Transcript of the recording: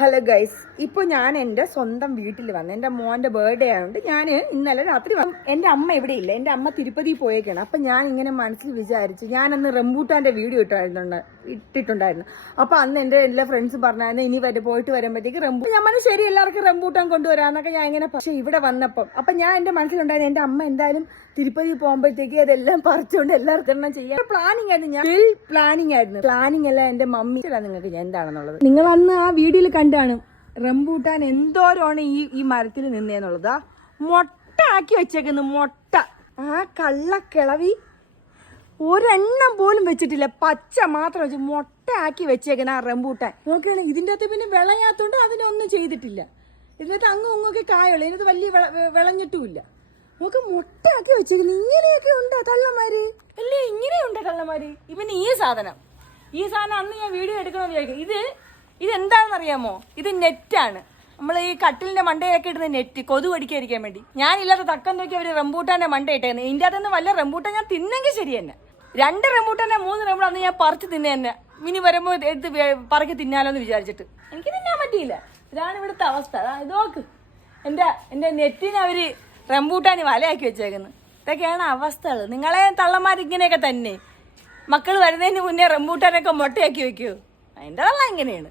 Hello guys, ഇപ്പോൾ ഞാൻ എൻ്റെ സ്വന്തം വീട്ടിൽ വന്നു. എൻ്റെ മോൻ്റെ ബർത്ത്ഡേ ആയതുകൊണ്ട് ഞാൻ ഇന്നലെ രാത്രി വന്നു. എൻ്റെ അമ്മ ഇവിടെ ഇല്ല, എൻ്റെ അമ്മ തിരുപ്പതി പോയേക്കാണ്. അപ്പം ഞാൻ ഇങ്ങനെ മനസ്സിൽ വിചാരിച്ചു, ഞാനന്ന് റംബൂട്ടാൻ്റെ വീഡിയോ ഇട്ടിട്ടുണ്ടായിരുന്നു. അപ്പോൾ അന്ന് എൻ്റെ എല്ലാ ഫ്രണ്ട്സും പറഞ്ഞായിരുന്നു ഇനി പോയിട്ട് വരുമ്പോഴത്തേക്ക് ഞാൻ പറഞ്ഞു ശരി എല്ലാവർക്കും റംബൂട്ടാൻ കൊണ്ടുവരാന്നൊക്കെ ഞാൻ ഇങ്ങനെ. പക്ഷേ ഇവിടെ വന്നപ്പം അപ്പം ഞാൻ എൻ്റെ മനസ്സിലുണ്ടായിരുന്നു എൻ്റെ അമ്മ എന്തായാലും തിരുപ്പതി പോകുമ്പോഴത്തേക്ക് അതെല്ലാം പറിച്ചുകൊണ്ട് എല്ലാവർക്കും എണ്ണം ചെയ്യാൻ പ്ലാനിങ് ആയിരുന്നു. ഞാൻ പ്ലാനിങ് അല്ല എൻ്റെ മമ്മി നിങ്ങൾക്ക് ഞാൻ എന്താണെന്നുള്ളത് നിങ്ങൾ അന്ന് ആ വീഡിയോയിൽ കണ്ടാണ്. റംബൂട്ടാൻ എന്തോരമാണ് ഈ മരത്തിൽ നിന്നേന്നുള്ളതാ മൊട്ട ആക്കി വെച്ചേക്കുന്നു. മൊട്ട ആ കള്ളക്കിളവി ഒരെണ്ണം പോലും വെച്ചിട്ടില്ല, പച്ച മാത്രം വെച്ച് മൊട്ട ആക്കി വെച്ചേക്കുന്ന ആ റംബൂട്ടാൻ നോക്കുകയാണ്. ഇതിൻ്റെ അകത്ത് പിന്നെ വിളയാത്തോണ്ട് അതിനൊന്നും ചെയ്തിട്ടില്ല. ഇതിനകത്ത് അങ്ങും ഇങ്ങൊക്കെ കായുള്ളൂ, ഇതിനകത്ത് വലിയ വിളഞ്ഞിട്ടുമില്ല. നമുക്ക് മുട്ടയാക്കി വെച്ചേക്കുന്നു. ഇങ്ങനെയൊക്കെ ഉണ്ടോ തള്ളമാര്? അല്ലേ ഇങ്ങനെയുണ്ടോ തള്ളമാര്? ഇവന് ഈ സാധനം അന്ന് ഞാൻ വീഡിയോ എടുക്കണമെന്ന് വിചാരിക്കും. ഇത് എന്താണെന്ന് അറിയാമോ? ഇത് നെറ്റാണ്. നമ്മൾ ഈ കട്ടിലിന്റെ മണ്ടയിലൊക്കെ ഇടുന്ന നെറ്റ്, കൊതു കടിക്കാതിരിക്കാൻ വേണ്ടി. ഞാനില്ലാത്ത തക്കം നോക്കി അവര് റംബൂട്ടാന്റെ മണ്ട ഇട്ടേക്കുന്നത്. ഇതിൻ്റെ അകത്തുനിന്ന് വല്ല റംബൂട്ടാൻ ഞാൻ തിന്നെങ്കിൽ ശരി തന്നെ. 2 റംബൂട്ടാനെ 3 റംബൂട്ടാൻ അന്ന് ഞാൻ പറിച്ച് തിന്നെ തന്നെ. ഇനി വരുമ്പോൾ എടുത്ത് പറക്കി തിന്നാലോ എന്ന് വിചാരിച്ചിട്ട് എനിക്ക് തിന്നാൻ പറ്റിയില്ല. ഇതാണ് ഇവിടുത്തെ അവസ്ഥ. ഇത് നോക്ക്, എൻ്റെ നെറ്റിന് അവര് റംബൂട്ടാന് വലയാക്കി വെച്ചേക്കുന്നു. ഇതൊക്കെയാണ് അവസ്ഥകൾ. നിങ്ങളെ തള്ളമാരിങ്ങനെയൊക്കെ തന്നെ. മക്കൾ വരുന്നതിന് മുന്നേ റംബൂട്ടാനൊക്കെ മുട്ടയാക്കി വെക്കൂ. അതിൻ്റെ തള്ള ഇങ്ങനെയാണ്.